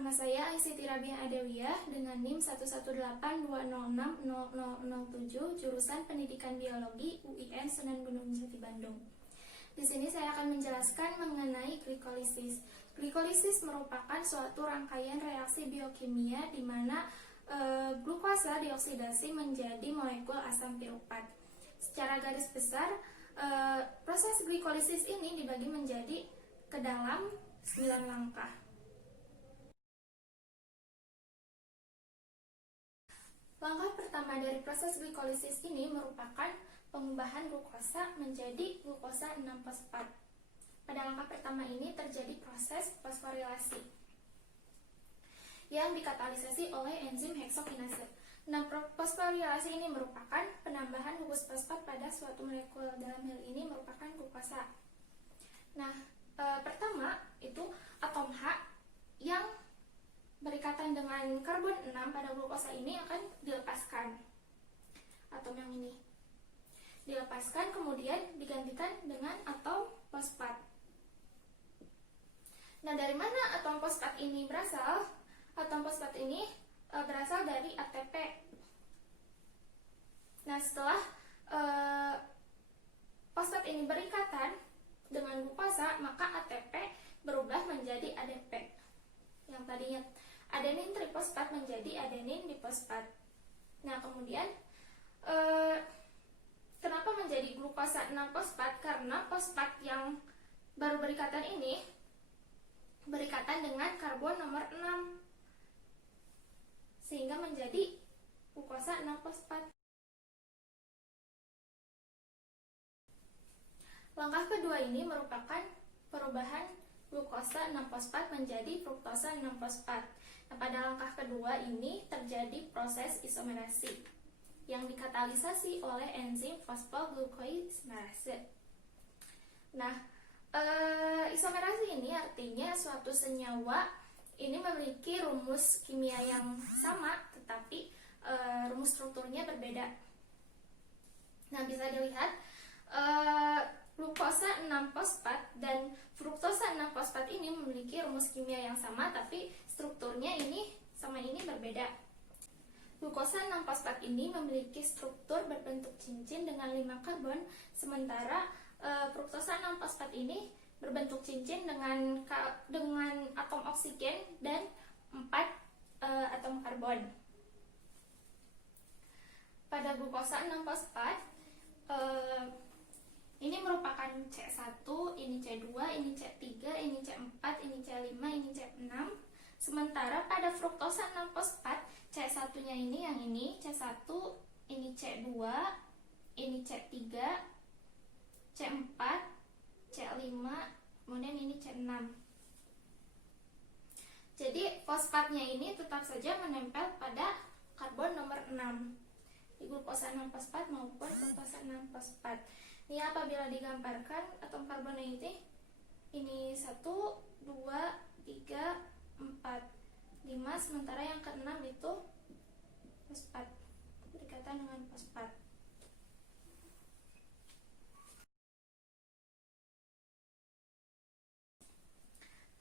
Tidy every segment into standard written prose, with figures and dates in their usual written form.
Nama saya Aisyti Rabiah Adawiyah dengan NIM 11820600007 jurusan Pendidikan Biologi UIN Sunan Gunung Jati Bandung. Di sini saya akan menjelaskan mengenai glikolisis. Glikolisis merupakan suatu rangkaian reaksi biokimia di mana glukosa dioksidasi menjadi molekul asam piruvat. Secara garis besar, proses glikolisis ini dibagi menjadi ke dalam 9 langkah. Langkah pertama dari proses glikolisis ini merupakan pengubahan glukosa menjadi glukosa 6-fosfat. Pada langkah pertama ini terjadi proses fosforilasi yang dikatalisasi oleh enzim heksokinase. Nah, fosforilasi ini merupakan penambahan gugus fosfat pada suatu molekul, dalam hal ini merupakan glukosa. Nah, pertama itu atom H yang berikatan dengan karbon 6 pada glukosa ini akan dilepaskan. Atom yang ini dilepaskan, kemudian digantikan dengan atom fosfat. Nah, dari mana atom fosfat ini berasal? Atom fosfat ini berasal dari ATP. Nah, setelah fosfat ini berikatan dengan glukosa, maka ATP berubah menjadi ADP. Yang tadinya adenin trifosfat menjadi adenin difosfat. Nah, kemudian kenapa menjadi glukosa 6-fosfat? Karena fosfat yang baru berikatan ini berikatan dengan karbon nomor 6 sehingga menjadi glukosa 6-fosfat. Langkah kedua ini merupakan perubahan glukosa 6-fosfat menjadi fruktosa 6-fosfat. Nah, pada langkah kedua ini terjadi proses isomerasi yang dikatalisasi oleh enzim fosfoglukoisinase. Nah, isomerasi ini artinya suatu senyawa ini memiliki rumus kimia yang sama, tetapi rumus strukturnya berbeda. Nah, bisa dilihat glukosa 6-fosfat dan fruktosa 6-fosfat ini memiliki rumus kimia yang sama, tapi strukturnya ini sama ini berbeda. Glukosa 6-fosfat ini memiliki struktur berbentuk cincin dengan 5 karbon, sementara fruktosa 6-fosfat ini berbentuk cincin dengan atom oksigen dan 4 atom karbon. Pada glukosa 6-fosfat ini merupakan C1, ini C2, ini C3, ini C4, ini C5, ini C6. Sementara pada fruktosa 6-fosfat, C1-nya ini yang ini, C1, ini C2, ini C3, C4, C5, kemudian ini C6. Jadi fosfatnya ini tetap saja menempel pada karbon nomor 6 di glukosa 6-fosfat maupun fruktosa 6-fosfat. Ini apabila digambarkan atom karbonnya ini 1, 2, 3, 4, 5, sementara yang ke-6 itu fosfat, berikatan dengan fosfat.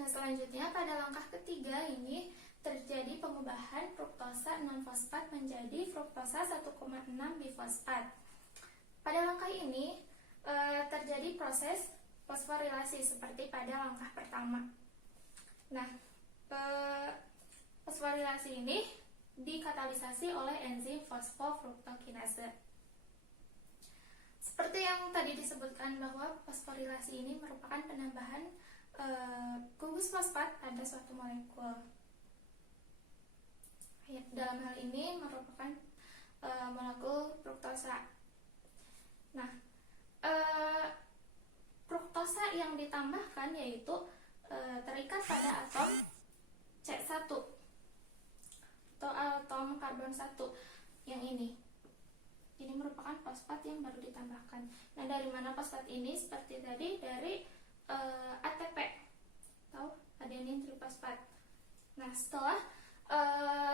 Nah, selanjutnya pada langkah ketiga ini terjadi pengubahan fruktosa 6-fosfat menjadi fruktosa 1,6 bifosfat. Pada langkah ini terjadi proses fosforilasi seperti pada langkah pertama. Nah, fosforilasi ini dikatalisasi oleh enzim fosfofruktokinase. Seperti yang tadi disebutkan bahwa fosforilasi ini merupakan penambahan gugus fosfat pada suatu molekul. Dalam hal ini merupakan molekul fruktosa. Nah, fruktosa yang ditambahkan yaitu terikat pada atom C1 atau atom karbon 1 yang ini. Ini merupakan fosfat yang baru ditambahkan. Nah, dari mana fosfat ini? Seperti tadi dari ATP atau adenin trifosfat. Nah, setelah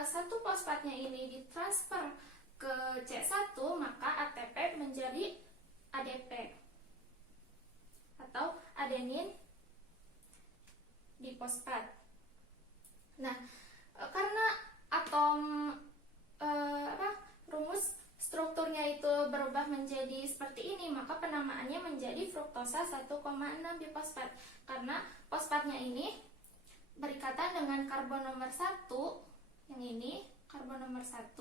satu fosfatnya ini ditransfer ke C1, maka ATP menjadi ADP atau adenin difosfat. Nah, fruktosa 1,6 bifosfat karena fosfatnya ini berikatan dengan karbon nomor 1 yang ini, karbon nomor 1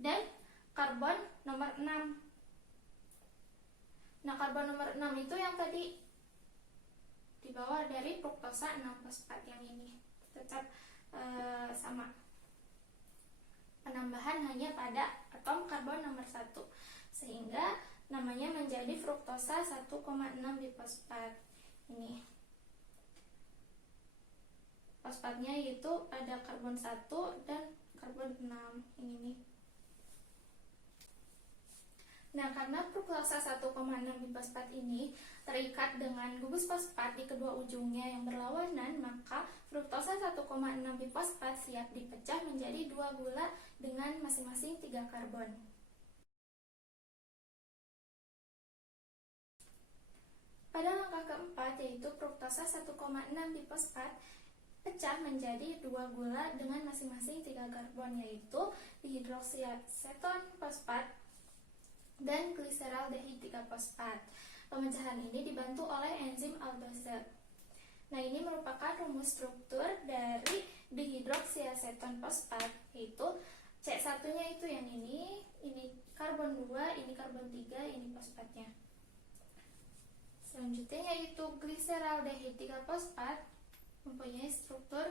dan karbon nomor 6. Nah, karbon nomor 6 itu yang tadi dibawa dari fruktosa 6-fosfat yang ini. Tetap sama. Penambahan hanya pada atom karbon nomor 1. Sehingga namanya menjadi fruktosa 1,6 bifosfat. Ini. Fosfatnya itu ada karbon 1 dan karbon 6 ini nih. Nah, karena fruktosa 1,6 bifosfat ini terikat dengan gugus fosfat di kedua ujungnya yang berlawanan, maka fruktosa 1,6 bifosfat siap dipecah menjadi 2 gula dengan masing-masing 3 karbon. Pada langkah keempat, yaitu fruktosa 1,6 bifosfat pecah menjadi 2 gula dengan masing-masing 3 karbon, yaitu dihidroksiaseton fosfat dan gliseraldehid 3-fosfat. Pemecahan ini dibantu oleh enzim aldose. Nah, ini merupakan rumus struktur dari dihidroksiaseton fosfat, yaitu C1-nya itu yang ini karbon 2, ini karbon 3, ini fosfatnya. Selanjutnya yaitu gliseraldehid 3-fosfat mempunyai struktur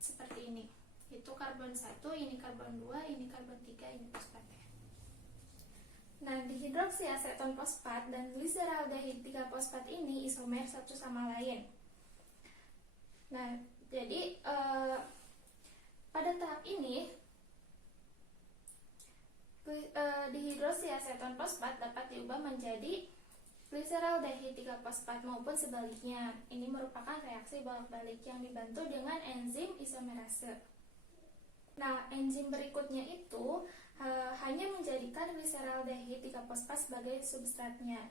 seperti ini. Itu karbon 1, ini karbon 2, ini karbon 3, ini fosfatnya. Nah, dihidroksiaseton fosfat dan gliseraldehid 3-fosfat ini isomer satu sama lain. Nah, jadi pada tahap ini dihidroksiaseton fosfat dapat diubah menjadi gliseraldehid 3-fosfat maupun sebaliknya. Ini merupakan reaksi bolak-balik yang dibantu dengan enzim isomerase. Nah, enzim berikutnya itu hanya menjadikan gliseraldehid 3-fosfat sebagai substratnya.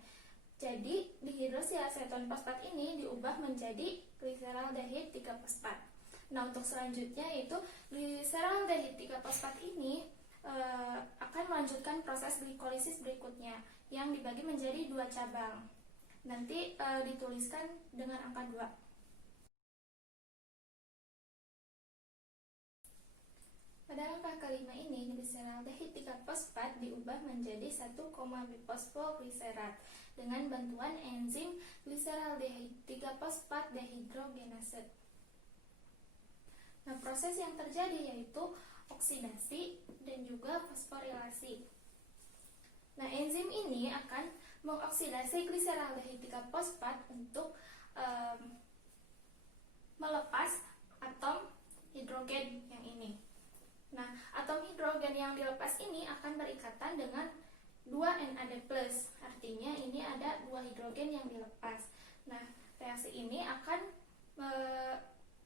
Jadi, dihidroksiaseton fosfat ini diubah menjadi gliseraldehid 3-fosfat. Nah, untuk selanjutnya yaitu gliseraldehid 3-fosfat ini akan melanjutkan proses glikolisis berikutnya yang dibagi menjadi 2 cabang. Nanti dituliskan dengan angka 2. Pada langkah kelima ini, gliseraldehid 3-fosfat diubah menjadi 1,bifosfoglycerat dengan bantuan enzim gliseraldehid 3-fosfat dehidrogenase. Nah, proses yang terjadi yaitu oksidasi dan juga fosforilasi. Nah, enzim ini akan mengoksidasi gliseraldehid 3-fosfat untuk melepas atom hidrogen yang ini. Nah, atom hidrogen yang dilepas ini akan berikatan dengan 2 NAD+. Artinya ini ada 2 hidrogen yang dilepas. Nah, reaksi ini akan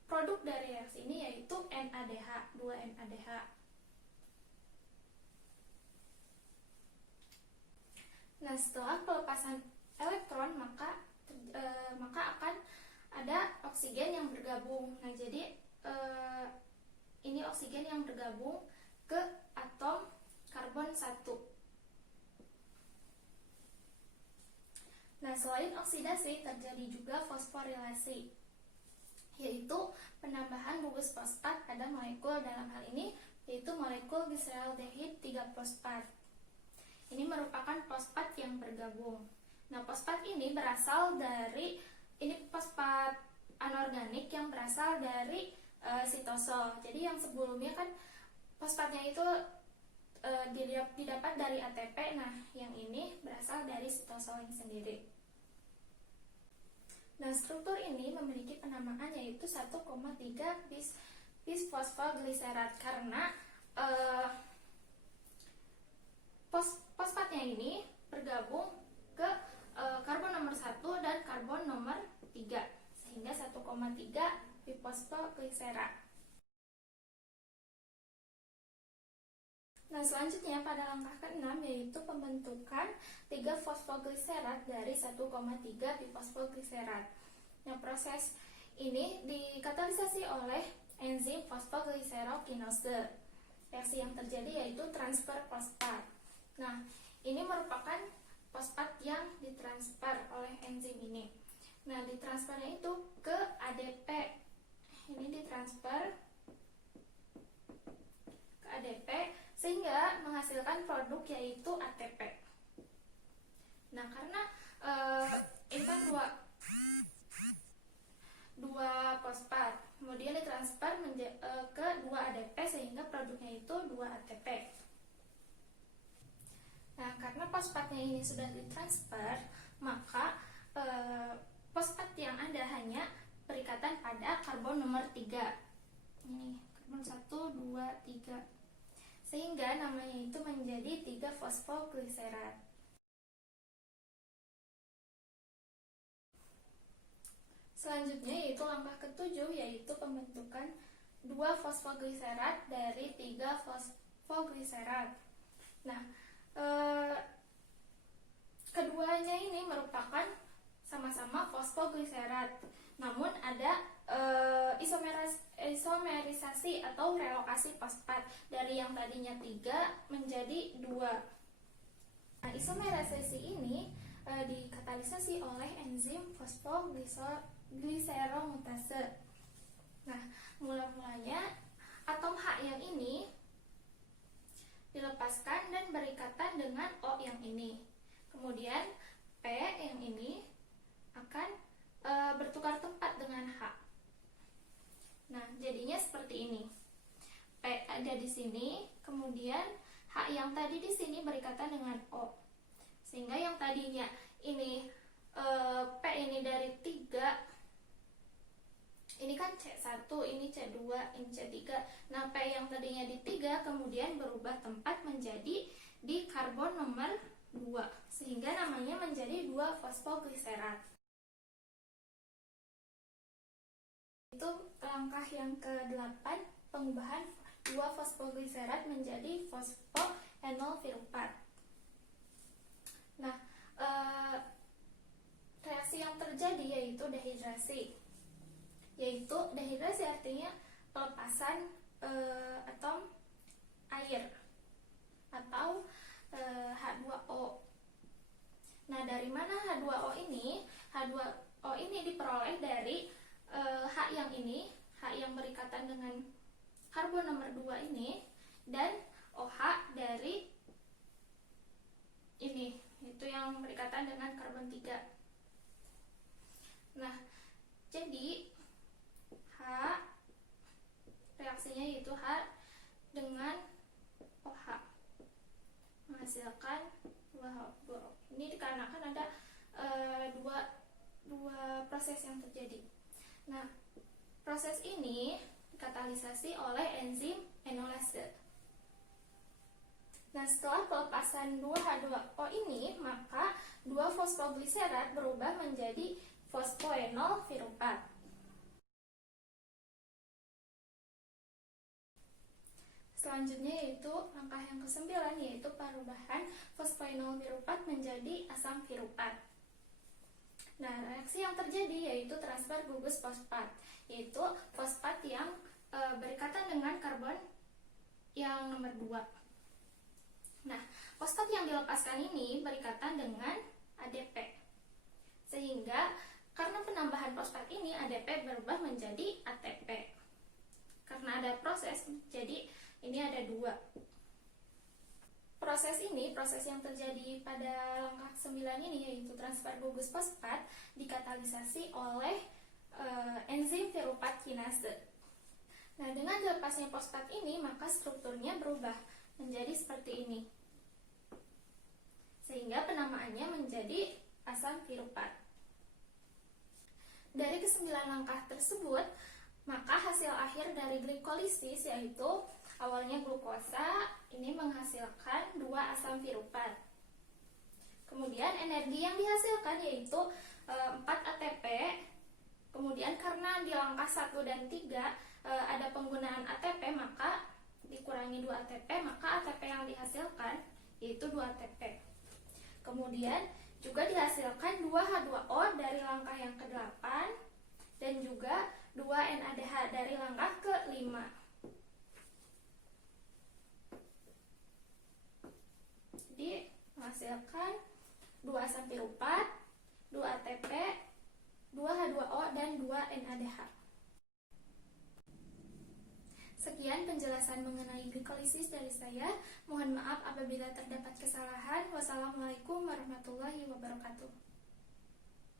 produk dari reaksi ini yaitu NADH, 2 NADH. Nah, setelah pelepasan elektron maka akan ada oksigen yang bergabung. Nah, jadi ini oksigen yang bergabung ke atom karbon 1. Nah, selain oksidasi terjadi juga fosforilasi, yaitu penambahan gugus fosfat pada molekul, dalam hal ini yaitu molekul gliseraldehid 3-fosfat. Ini merupakan fosfat yang bergabung. Nah, fosfat ini berasal dari fosfat anorganik yang berasal dari sitosol. Jadi yang sebelumnya kan fosfatnya itu didapat dari ATP. Nah, yang ini berasal dari sitosol sendiri. Nah, struktur ini memiliki penamaan yaitu 1,3 bisfosfoglycerat karena fosfatnya ini bergabung ke karbon nomor 1 dan karbon nomor 3 sehingga 1,3 bifosfoglycerat. Nah, selanjutnya pada langkah ke-6 yaitu pembentukan 3 fosfoglycerat dari 1,3 bifosfoglycerat. Nah, proses ini dikatalisasi oleh enzim fosfoglycerokinase. Reaksi yang terjadi yaitu transfer fosfat. Nah, ini merupakan fosfat yang ditransfer oleh enzim ini. Nah, ditransfernya itu ke ADP. Ini ditransfer ke ADP sehingga menghasilkan produk yaitu ATP. Nah, karena ini kan dua fosfat, kemudian ditransfer ke 2 ADP sehingga produknya itu 2 ATP. Nah, karena fosfatnya ini sudah ditransfer, maka fosfat yang ada hanya berikatan pada karbon nomor 3. Ini karbon 1, 2, 3. Sehingga namanya itu menjadi 3-fosfogliserat. Selanjutnya yaitu langkah ke-7, yaitu pembentukan 2-fosfogliserat dari 3-fosfogliserat. Nah, keduanya ini merupakan sama-sama fosfogliserat, namun ada isomerisasi atau relokasi fosfat dari yang tadinya 3 menjadi 2. Nah, isomerisasi ini dikatalisasi oleh enzim fosfogliseromutase. Nah, mula-mulanya atom H yang ini dilepaskan dan berikatan dengan O yang ini. Kemudian P yang ini akan bertukar tempat dengan H. Nah, jadinya seperti ini. P ada di sini, kemudian H yang tadi di sini berikatan dengan O. Sehingga yang tadinya ini P ini dari 3, ini kan C1, ini C2, ini C3. Nah, P yang tadinya di 3 kemudian berubah tempat menjadi di karbon nomor 2, sehingga namanya menjadi 2-fosfogliserat. Itu langkah yang ke-8, pengubahan 2-fosfogliserat menjadi fosfoenolfirupat. Nah, reaksi yang terjadi yaitu dehidrasi. Yaitu dehidrasi artinya pelepasan atom air atau H2O. Nah, dari mana H2O ini? H2O ini diperoleh dari H yang ini, H yang berikatan dengan karbon nomor 2 ini, dan OH dari ini, itu yang berikatan dengan karbon 3. Nah, jadi H reaksinya yaitu H dengan OH menghasilkan 2H2O. Ini dikarenakan ada dua proses yang terjadi. Nah, proses ini dikatalisasi oleh enzim enolase. Nah, setelah pelepasan 2H2O ini, maka 2-fosfogliserat berubah menjadi fosfoenolfirupat. Selanjutnya yaitu langkah yang ke-9, yaitu perubahan fosfoenolfirupat menjadi asam firupat. Nah, reaksi yang terjadi yaitu transfer gugus fosfat, yaitu fosfat yang berikatan dengan karbon yang nomor 2. Nah, fosfat yang dilepaskan ini berikatan dengan ADP. Sehingga karena penambahan fosfat ini ADP berubah menjadi ATP. Karena ada proses, jadi ini ada 2. Proses ini, proses yang terjadi pada langkah 9 ini, yaitu transfer gugus fosfat, dikatalisasi oleh enzim firupat kinase. Nah, dengan dilepasnya fosfat ini, maka strukturnya berubah menjadi seperti ini. Sehingga penamaannya menjadi asam firupat. Dari ke-9 langkah tersebut, maka hasil akhir dari glikolisis yaitu awalnya glukosa ini menghasilkan 2 asam firupat. Kemudian energi yang dihasilkan yaitu 4 ATP. Kemudian karena di langkah 1 dan 3 ada penggunaan ATP, maka dikurangi 2 ATP, maka ATP yang dihasilkan yaitu 2 ATP. Kemudian juga dihasilkan 2H2O dari langkah yang ke-8 dan juga 2 NADH dari langkah ke-5. Jadi menghasilkan 2 asam piruvat, 2 ATP, 2 H2O, dan 2 NADH. Sekian penjelasan mengenai glikolisis dari saya. Mohon maaf apabila terdapat kesalahan. Wassalamualaikum warahmatullahi wabarakatuh.